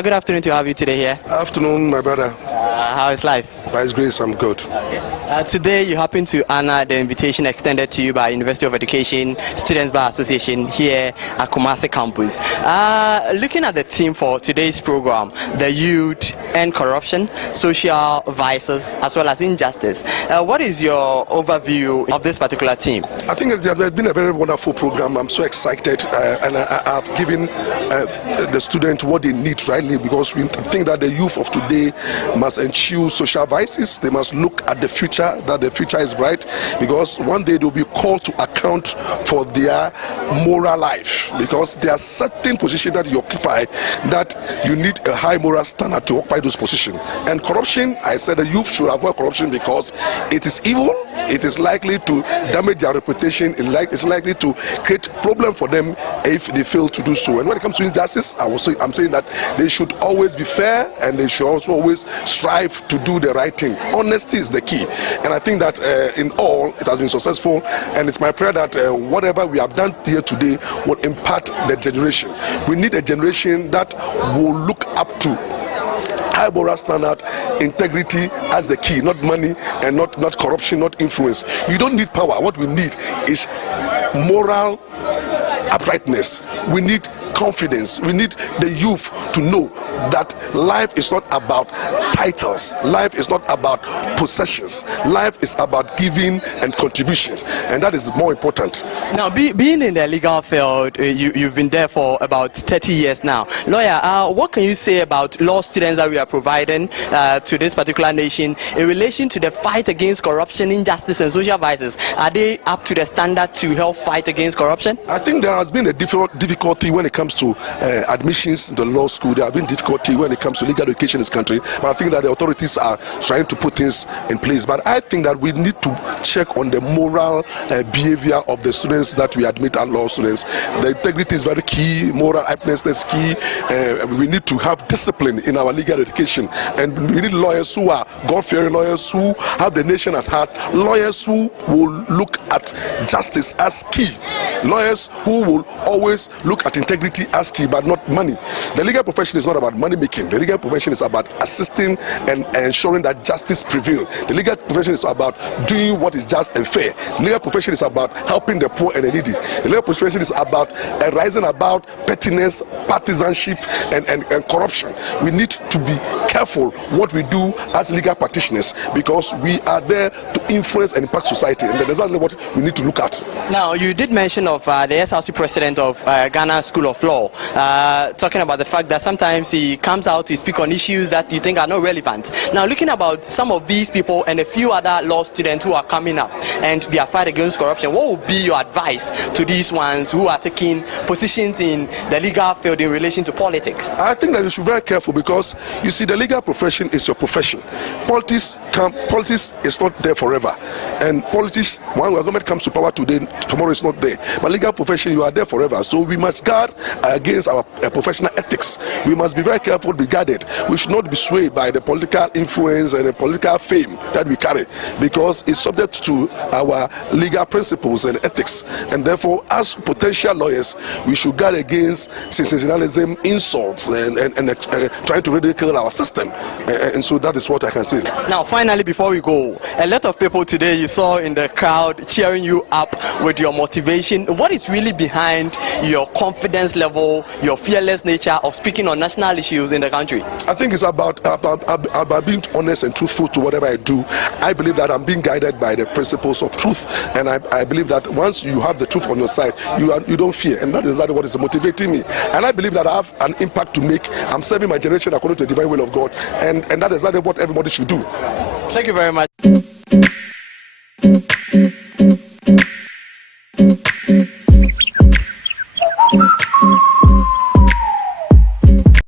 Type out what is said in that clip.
Lawyer, good afternoon to have you today here. Afternoon, my brother. How is life? By His grace, I'm good. Today, you happen to honor the invitation extended to you by University of Education Students Bar Association here at Kumasi campus. Looking at the theme for today's program, the youth and corruption, social vices, as well as injustice. What is your overview of this particular theme? I think it has been a very wonderful program. I'm so excited, and I've given the students what they need rightly, because we think that the youth of today must eschew social vices. They must look at the future, that the future is bright, because one day they'll be called to account for their moral life, because there are certain positions that you occupy that you need a high moral standard to occupy those positions. And corruption, I said the youth should avoid corruption because it is evil, it is likely to damage their reputation, it's likely to create problem for them if they fail to do so. And when it comes to injustice, I'm saying that they should always be fair, and they should also always strive to do the right thing. Honesty is the key, and I think that in all it has been successful, and it's my prayer that whatever we have done here today will impact the generation. We need a generation that will look up to high moral standard, integrity as the key, not money, and not corruption, not influence. You don't need power. What we need is moral uprightness. We need confidence. We need the youth to know that life is not about titles. Life is not about possessions. Life is about giving and contributions, and that is more important. Now, being in the legal field, you've been there for about 30 years now. Lawyer, what can you say about law students that we are providing to this particular nation in relation to the fight against corruption, injustice, and social vices? Are they up to the standard to help fight against corruption? I think there has been a difficulty when it comes to admissions in the law school. There have been difficulty when it comes to legal education in this country, but I think that the authorities are trying to put things in place. But I think that we need to check on the moral behavior of the students that we admit as law students. The integrity is very key, moral uprightness is key. We need to have discipline in our legal education, and we need lawyers who are God-fearing, lawyers who have the nation at heart, lawyers who will look at justice as key, lawyers who will always look at integrity as key, but not money. The legal profession is not about money making. The legal profession is about assisting and ensuring that justice prevails. The legal profession is about doing what is just and fair. The legal profession is about helping the poor and the needy. The legal profession is about rising about pettiness, partisanship, and corruption. We need to be careful what we do as legal practitioners, because we are there to influence and impact society, and that's exactly what we need to look at. Now, you did mention of the SRC president of Ghana School of Law, talking about the fact that sometimes he comes out to speak on issues that you think are not relevant. Now, looking about some of these people and a few other law students who are coming up and their fight against corruption, what would be your advice to these ones who are taking positions in the legal field in relation to politics? I think that you should be very careful, because you see, the legal profession is your profession. Politics is not there forever, and politics, when the government comes to power today, tomorrow is not there. But legal profession, you are there forever. So we must guard against our professional ethics. We must be very careful, be guarded. We should not be swayed by the political influence and the political fame that we carry, because it's subject to our legal principles and ethics. And therefore, as potential lawyers, we should guard against sensationalism, insults, and trying to ridicule our system. And so that is what I can say. Now, finally, before we go, a lot of people today you saw in the crowd cheering you up with your motivation. What is really behind your confidence level, your fearless nature of speaking on national issues in the country? I think it's about being honest and truthful to whatever I do. I believe that I'm being guided by the principles of truth, and I believe that once you have the truth on your side, you don't fear, and that is exactly what is motivating me. And I believe that I have an impact to make. I'm serving my generation according to the divine will of God, and that is exactly what everybody should do. Thank you very much.